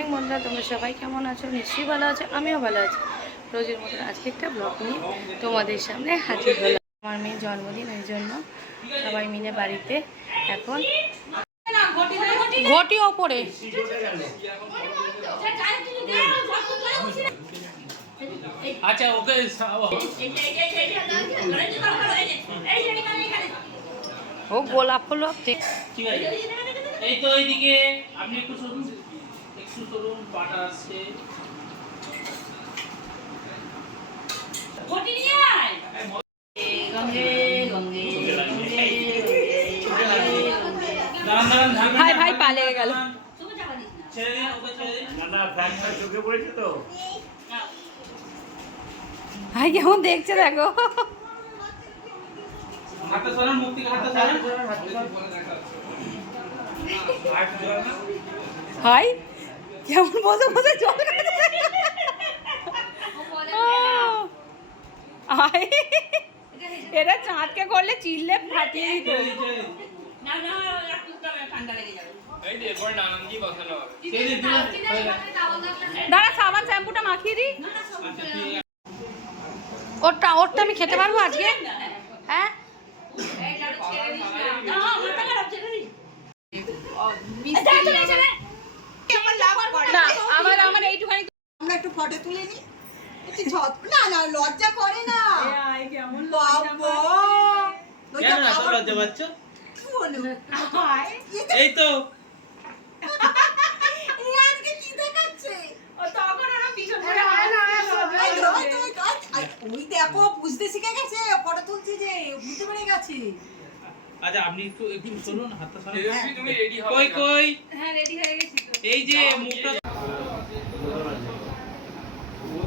Morning বন্ধুরা তোমরা সবাই কেমন আছো? নিশ্চয়ই ভালো আছো আমিও ভালো আছি। রোজের মতন আজকে একটা ব্লগ নিয়ে তোমাদের সামনে হাজির হলাম। আমার মেয়ের জন্মদিন এই জন্য সবাই মিলে বাড়িতে এখন ঘটি ওপরে। আচ্ছা ওকে ও গোলাপ হলো ঠিক আছে এই তো এইদিকে আপনি একটু সুতরুণ পাটা আছে ওটি ভাই ভাই পালিয়ে গেল ভাই কেমন দেখছে দেখো হাতে কেমন বসে বসে জল এটা চাঁদকে করলে চিল্লে ফাটিয়ে দিত। দাঁড়া সাবান শ্যাম্পুটা মাখিয়ে দিই। ওরটা ওরটা আমি খেতে পারব আজকে? হ্যাঁ না আমার আমার এইটুখানি আমরা একটু ফটো তুলে নি? না না লজ্জা করে না। লজ্জা কেন এত লজ্জা পাচ্ছ? এই তো। ওই দেখো বুঝতে শিখে গেছে ফটো তুলছি যে বুঝতে পেরে গেছে। আচ্ছা আপনি একটু একটু শুনুন হাতটা সরান। হ্যাঁ। কই কই? হ্যাঁ রেডি হয়ে গেছি তো। এই যে মুখটা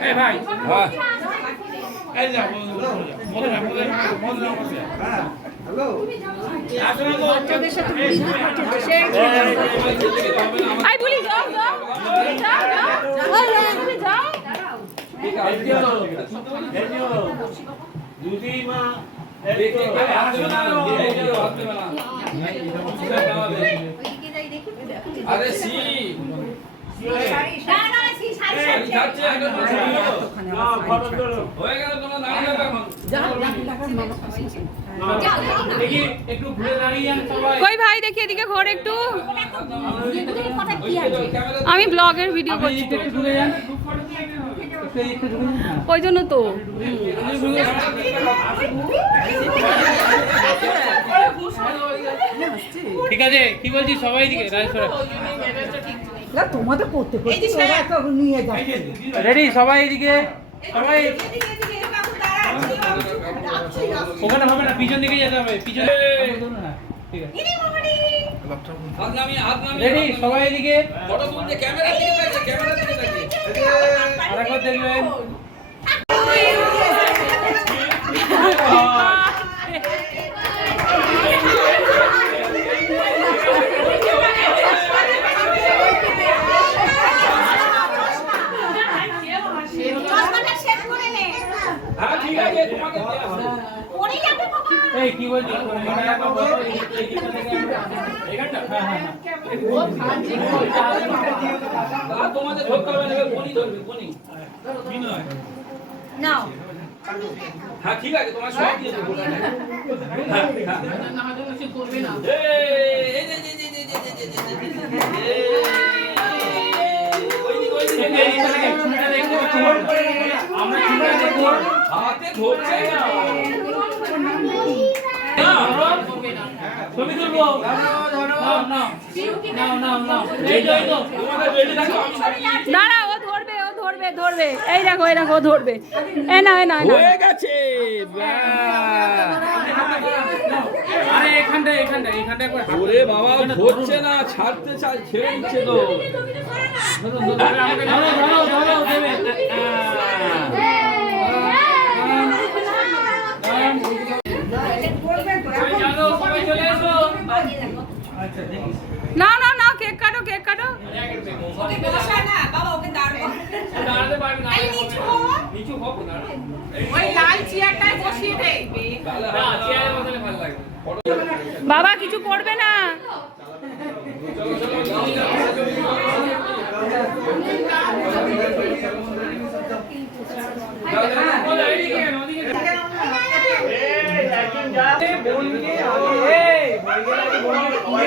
এই ভাই এই যা মনে আরে সি না না কই ভাই দেখি এদিকে ঘর একটু। আমি ব্লগের ভিডিও করছি। ওই জন্য তো। ঠিক আছে কি বলছিস? সবাই দিকে রাজেশ্বর তোমাদের করতে করতে তো নিয়ে রেডি সবাই এদিকে সবাই। ওখানে হবে না পিছন দিকে যেতে হবে পিছনে না ঠিক আছে। রেডি সবাই এদিকে। ফটো তুলতে ক্যামেরা দিকে থাকে ক্যামেরা দিকে থাকে আরেকবার দেখবেন। নাও হ্যাঁ ঠিক আছে তোমার সব দিয়ে দেবো আমরা হাতে ধরছে না ছবি তুলবো। দাঁড়া ও ধরবে ও ধরবে ধরবে। ধরবে এই দেখো এই দেখো ধরবে। এ না এ না হয়ে গেছে আরে এখানটা এখানটা এখানটা ওরে বাবা ধরছে না ছাড়তে চাই ছেড়ে দিচ্ছে তো। ধরো ধরো ধরো দেবে চলো সবাই চলে এসো আচ্ছা দেখি না না না কেক কাটো কেক কাটো। ওকে বসা না বাবা ওকে দাঁড়াও। দাঁড়াতে পারবে না নিচু হোক দাঁড়া ওই লাল চেয়ারটায় বসিয়ে দে না চেয়ারে বসলে ভালো লাগে বাবা কিছু পড়বে না বলো, এদিকে কেন, ওদিকে কেন? ওটা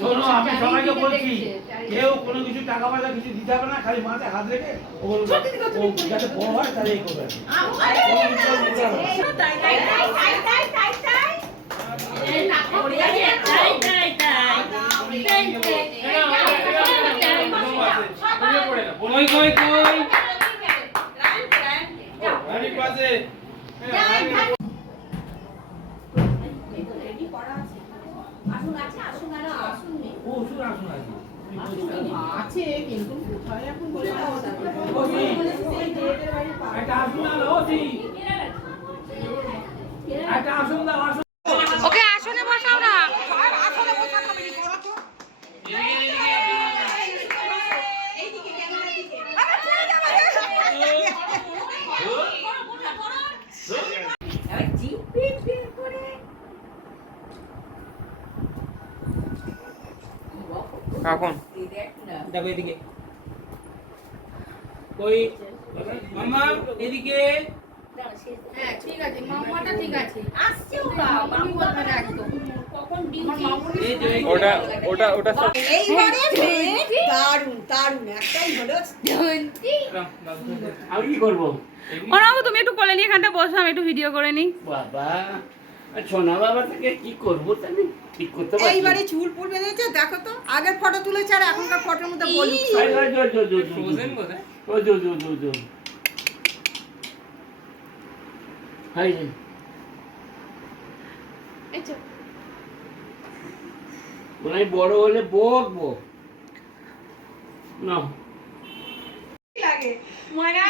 শোনো আমি সবাইকে বলছি কেউ কোনো কিছু টাকা পয়সা কিছু দিতে হবে না খালি মাথায় হাত রেখে ও যাতে বড় হয় তাহলে এই করবে না। কই কই কই আমি পাশে ও শুন আসুন আসুন একটা আসুন না ও দি একটা আসুন না আসুন ওকে আসনে বসাও না। কখন দেখো এদিকে। কই? মামা এদিকে। আছে মামাটা ঠিক আছে। আসছে ওরা বলবে না একদম। ওটা ওটা ওটা সব একটাই হলো আমি কি করব? ওরাও তুমি একটু কোলে নিয়ে এখানটা বসো আমি একটু ভিডিও করে নিই। বাবা আর সোনা বাবা থেকে কি করব তাহলে ঠিক করতে পারছি না। এইবারে চুল ফুল বেঁধেছে দেখো তো আগের ফটো তুলেছে আর এখনকার ফটোর মধ্যে বলি জো। ও জো জো জো জো হাই মনে বড় হলে বকবো না লাগে। ময়না?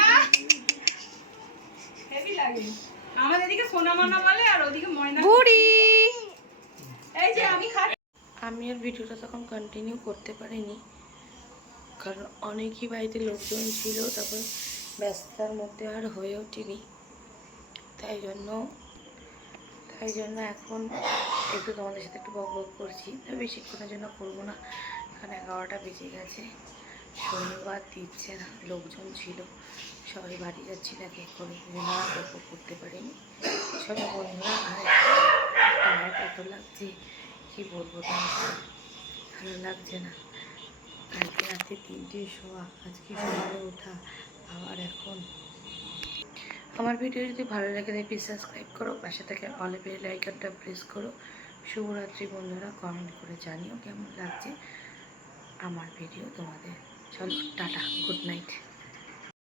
হেভি লাগে। আমাদের এদিকে সোনা মনা বলে আর ওদিকে ময়না বুড়ি। এই যে আমি আমি আর ভিডিওটা তখন কন্টিনিউ করতে পারিনি। কারণ অনেকই বাড়িতে লোকজন ছিল তারপর ব্যস্ততার মধ্যে আর হয়ে ওঠেনি। তাই জন্য তাই জন্য এখন একটু তোমাদের সাথে একটু বক বক করছি। তা বেশিক্ষণের জন্য করব না, কারণ এগারোটা বেজে গেছে। শনিবার দিচ্ছে না, লোকজন ছিল। সবাই বাড়ি যাচ্ছি কেক করে না বক করতে পারিনি। সবাই বন্ধুরা, আর কত লাগছে, কি বলব ভালো লাগছে না। কালকে রাতে তিনটে শোয়া আজকে সকালে ওঠা, আবার এখন আমার ভিডিও যদি ভালো লাগে প্লিজ সাবস্ক্রাইব করো। পাশে থেকে অল বেল আইকনটা প্রেস করো। শুভরাত্রি বন্ধুরা কমেন্ট করে জানিও কেমন লাগছে আমার ভিডিও তোমাদের। চলো, টাটা গুড নাইট